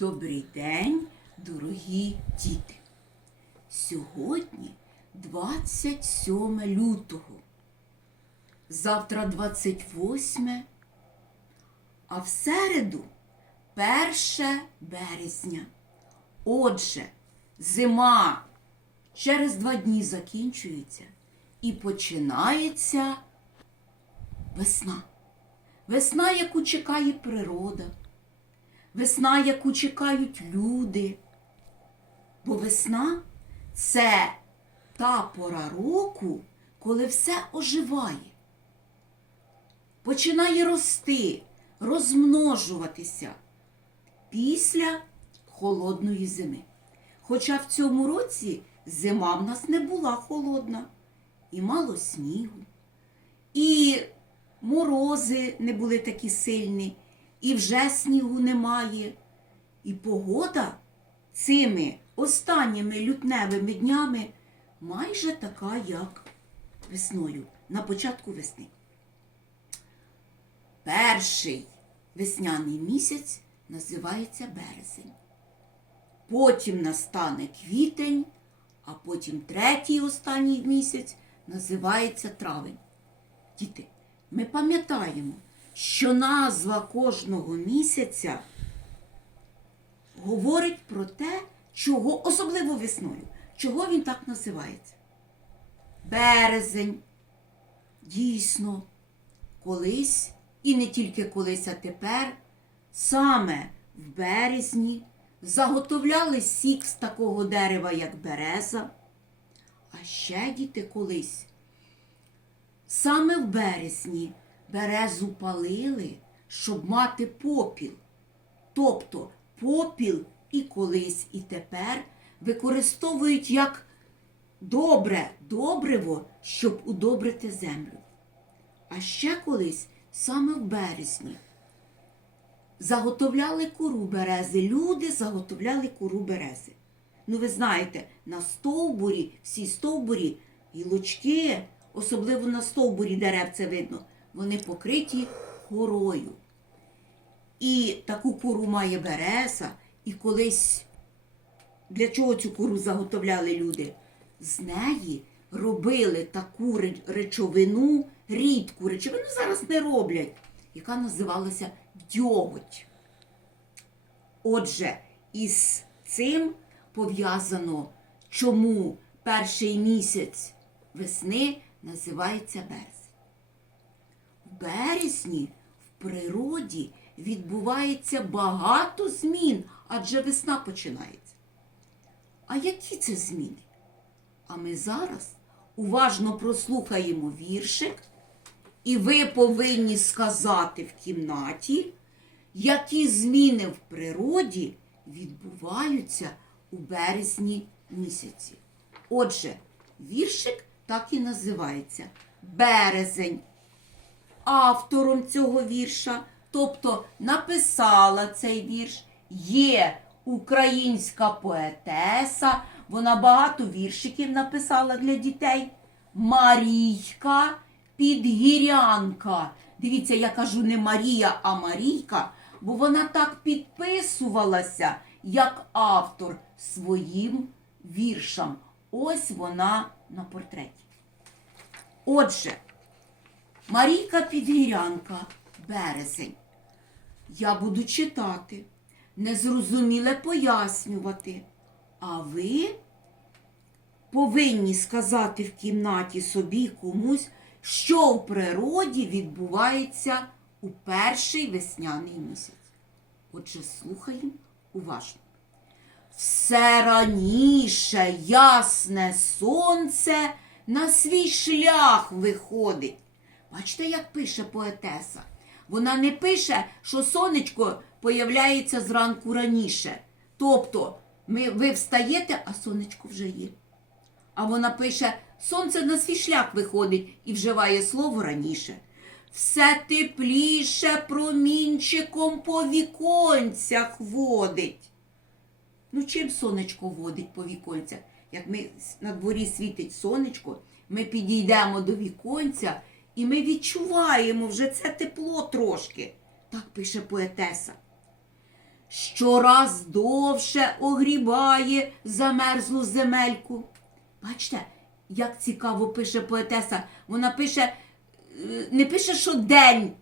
Добрий день, дорогі діти. Сьогодні 27 лютого. Завтра 28, а в середу 1 березня. Отже, зима через два дні закінчується і починається весна. Весна, яку чекає природа, весна, яку чекають люди. Бо весна це та пора року, коли все оживає, починає рости, розмножуватися після холодної зими. Хоча в цьому році зима в нас не була холодна, і мало снігу, і морози не були такі сильні, і вже снігу немає. І погода цими останніми лютневими днями майже така, як весною, на початку весни. Перший весняний місяць називається березень. Потім настане квітень, а потім третій останній місяць називається травень. Діти, ми пам'ятаємо, що назва кожного місяця говорить про те, чого, особливо весною, чого він так називається. Березень. Дійсно, колись, і не тільки колись, а тепер, саме в березні заготовляли сік з такого дерева, як береза. А ще діти колись. Саме в березні березу палили, щоб мати попіл. Тобто попіл і колись, і тепер використовують як добре добриво, щоб удобрити землю. А ще колись, саме в березні, заготовляли кору берези. Люди заготовляли кору берези. Ну, ви знаєте, на стовбурі, всі стовбурі, гілочки, особливо на стовбурі дерев це видно, вони покриті корою. І таку кору має береза, і колись для чого цю кору заготовляли люди? З неї робили таку речовину, рідку речовину зараз не роблять, яка називалася дьоготь. Отже, із цим пов'язано, чому перший місяць весни називається березень. Березні в природі відбувається багато змін, адже весна починається. А які це зміни? А ми зараз уважно прослухаємо віршик, і ви повинні сказати в кімнаті, які зміни в природі відбуваються у березні місяці. Отже, віршик так і називається Березень. Автором цього вірша, тобто написала цей вірш, є українська поетеса. Вона багато віршиків написала для дітей. Марійка Підгірянка. Дивіться, я кажу не Марія, а Марійка, бо вона так підписувалася як автор своїм віршам. Ось вона на портреті. Отже, Марійка Підгірянка, березень. Я буду читати, незрозуміле пояснювати. А ви повинні сказати в кімнаті собі комусь, що в природі відбувається у перший весняний місяць. Отже, слухаємо уважно. Все раніше ясне сонце на свій шлях виходить. Бачите, як пише поетеса? Вона не пише, що сонечко появляється зранку раніше. Тобто, ми, ви встаєте, а сонечко вже є. А вона пише, сонце на свій шлях виходить і вживає слово раніше. Все тепліше промінчиком по віконцях водить. Ну, чим сонечко водить по віконцях? Як ми на дворі світить сонечко, ми підійдемо до віконця і ми відчуваємо вже це тепло трошки. Так пише поетеса. щораз довше огрібає замерзлу земельку. Бачите, як цікаво пише поетеса. Вона пише, е, не пише, що день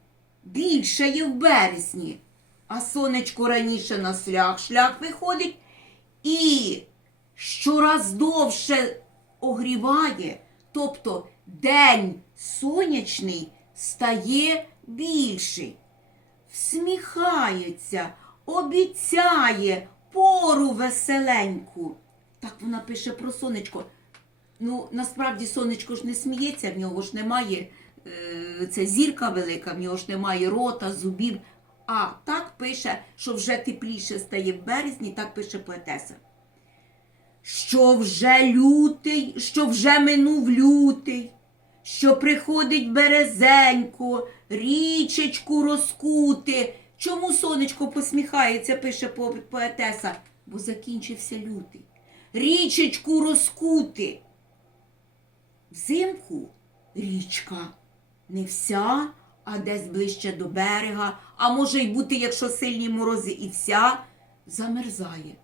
більше є в березні, а сонечко раніше на шлях, шлях виходить і щораз довше огріває, тобто день сонячний стає більший всміхається, обіцяє пору веселеньку. Так вона пише про сонечко. Ну, насправді сонечко ж не сміється, в нього ж немає, е, це зірка велика, в нього ж немає рота, зубів. А так пише, що вже тепліше стає в березні, так пише поетеса. Що вже лютий, що вже минув лютий, що приходить березенько, річечку розкути. Чому сонечко посміхається, пише поетеса? Бо закінчився лютий. Річечку розкути. Взимку річка не вся, а десь ближче до берега, а може й бути, якщо сильні морози, і вся замерзає.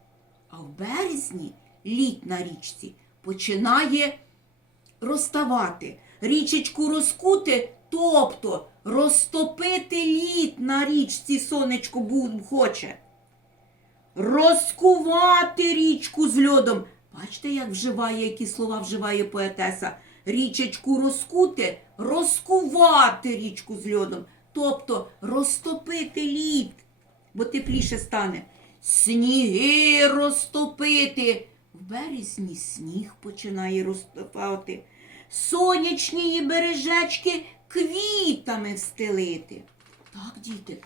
А в березні лід на річці починає розставати, річечку розкути, тобто розтопити лід на річці сонечко хоче. Розкувати річку з льодом. Бачите, як вживає, які слова вживає поетеса. Річечку розкути, розкувати річку з льодом. Тобто розтопити лід, бо тепліше стане. Сніги розтопити. В березні сніг починає розтопати. Сонячні її бережечки квітами встелити. Так, діти,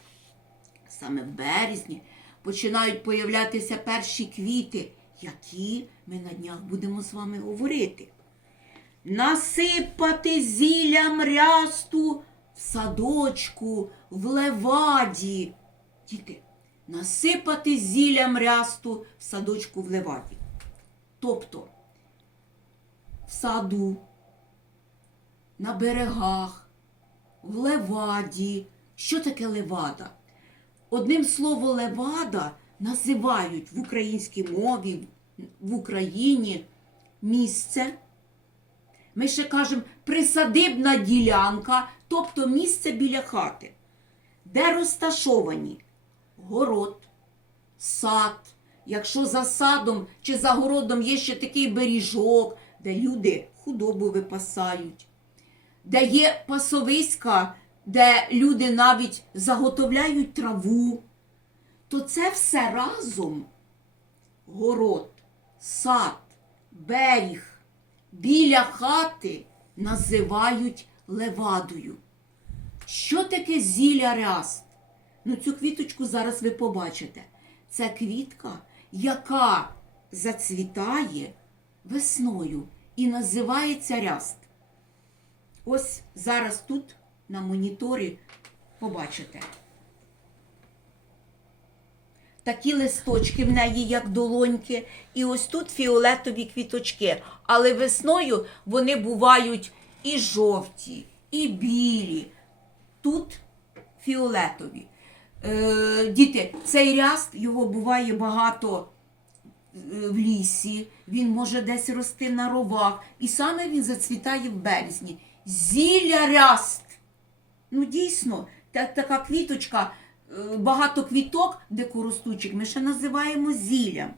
саме в березні починають появлятися перші квіти, які ми на днях будемо з вами говорити. Насипати зіллям рясту в садочку, в леваді. Діти, насипати зіллям рясту в садочку в леваді. Тобто в саду, на берегах, в леваді. Що таке левада? Одним словом, левада називають в українській мові, в Україні місце. Ми ще кажемо присадибна ділянка, тобто місце біля хати, де розташовані город, сад. Якщо за садом чи за городом є ще такий беріжок, де люди худобу випасають, де є пасовиська, де люди навіть заготовляють траву, то це все разом город, сад, беріг, біля хати називають левадою. Що таке зілля ряст? Ну, цю квіточку зараз ви побачите. Це квітка, яка зацвітає весною і називається ряст. Ось зараз тут на моніторі побачите. Такі листочки в неї, як долоньки, і ось тут фіолетові квіточки. Але весною вони бувають і жовті, і білі. Тут фіолетові. Е, діти, цей ряст його буває багато е, в лісі, він може десь рости на ровах, і саме він зацвітає в березні. Зілля ряст. Ну, дійсно, та, така квіточка, е, багато квіток дикоростучих ми ще називаємо зіллям.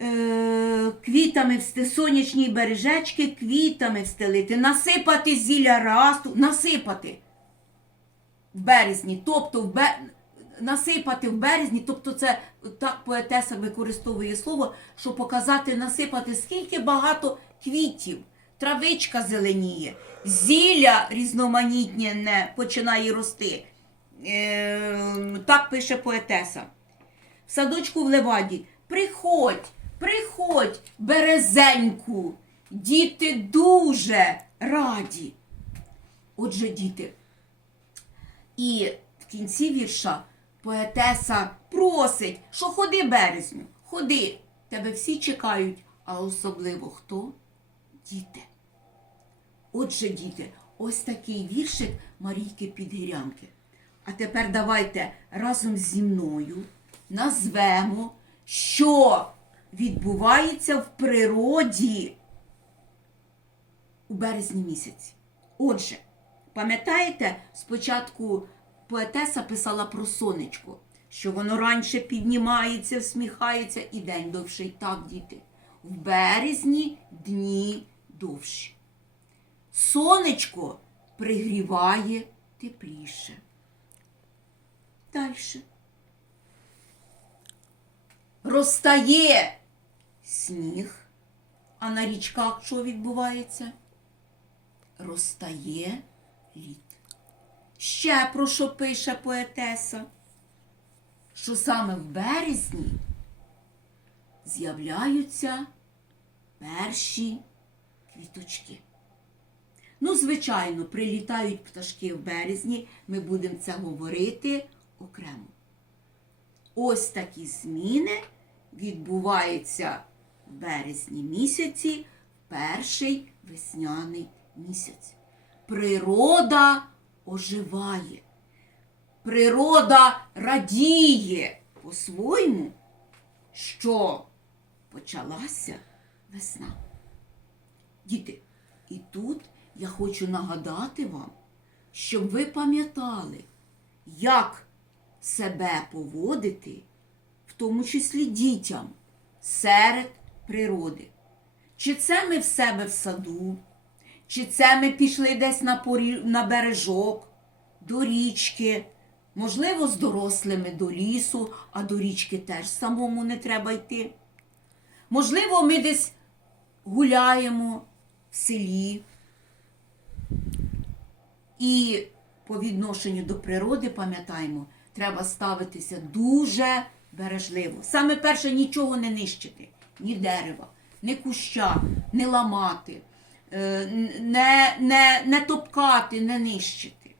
Е, квітами всти, сонячні бережечки, квітами встелити, насипати зілля расту, насипати в березні, тобто в бе... насипати в березні, тобто це так поетеса використовує слово, щоб показати, насипати, скільки багато квітів, травичка зеленіє, зілля різноманітне починає рости. Е, так пише поетеса. В садочку в Леваді. Приходь, приходь, березеньку. Діти дуже раді. Отже, діти. І в кінці вірша поетеса просить, що ходи березню, ходи. Тебе всі чекають, а особливо хто? Діти. Отже, діти, ось такий віршик Марійки Підгірянки. А тепер давайте разом зі мною назвемо, що відбувається в природі у березні місяці. Отже, пам'ятаєте, спочатку поетеса писала про сонечко, що воно раніше піднімається, всміхається і день довший. Так, діти. В березні дні довші. Сонечко пригріває тепліше. Дальше. Розтає сніг, а на річках що відбувається? Розтає лід. Ще про що пише поетеса? Що саме в березні з'являються перші квіточки. Ну, звичайно, прилітають пташки в березні, ми будемо це говорити окремо. Ось такі зміни відбуваються в березні місяці, перший весняний місяць. Природа оживає. Природа радіє по-своєму, що почалася весна. Діти, і тут я хочу нагадати вам, щоб ви пам'ятали, як себе поводити, в тому числі дітям, серед природи. Чи це ми в себе в саду, чи це ми пішли десь на, порі... на бережок, до річки, можливо, з дорослими до лісу, а до річки теж самому не треба йти. Можливо, ми десь гуляємо в селі. І по відношенню до природи, пам'ятаємо, треба ставитися дуже бережливо. Саме перше нічого не нищити, ні дерева, ні куща, не ламати, е, не, не, не топкати, не нищити.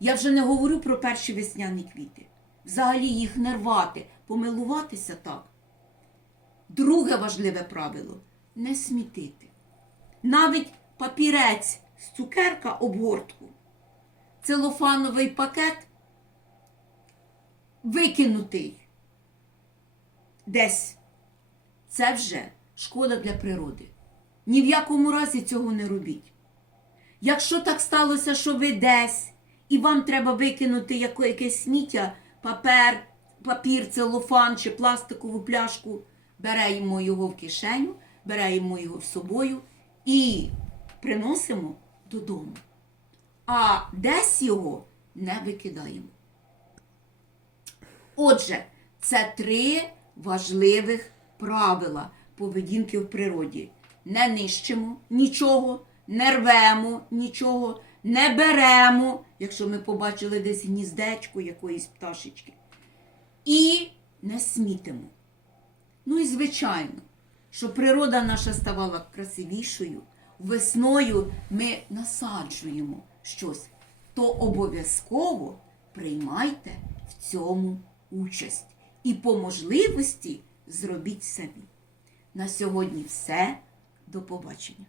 Я вже не говорю про перші весняні квіти. Взагалі їх не рвати, помилуватися так. Друге важливе правило не смітити. Навіть папірець з цукерка обгортку, целофановий пакет викинутий десь. Це вже шкода для природи. Ні в якому разі цього не робіть. Якщо так сталося, що ви десь і вам треба викинути якесь сміття, папер, папір, целофан чи пластикову пляшку, беремо його в кишеню, беремо його з собою і приносимо додому. А десь його не викидаємо. Отже, це три важливих правила поведінки в природі. Не нищимо нічого, не рвемо нічого, не беремо, якщо ми побачили десь гніздечко якоїсь пташечки. І не смітимо. Ну і звичайно, щоб природа наша ставала красивішою, весною ми насаджуємо щось, то обов'язково приймайте в цьому участь. І по можливості зробіть самі. На сьогодні все. До побачення.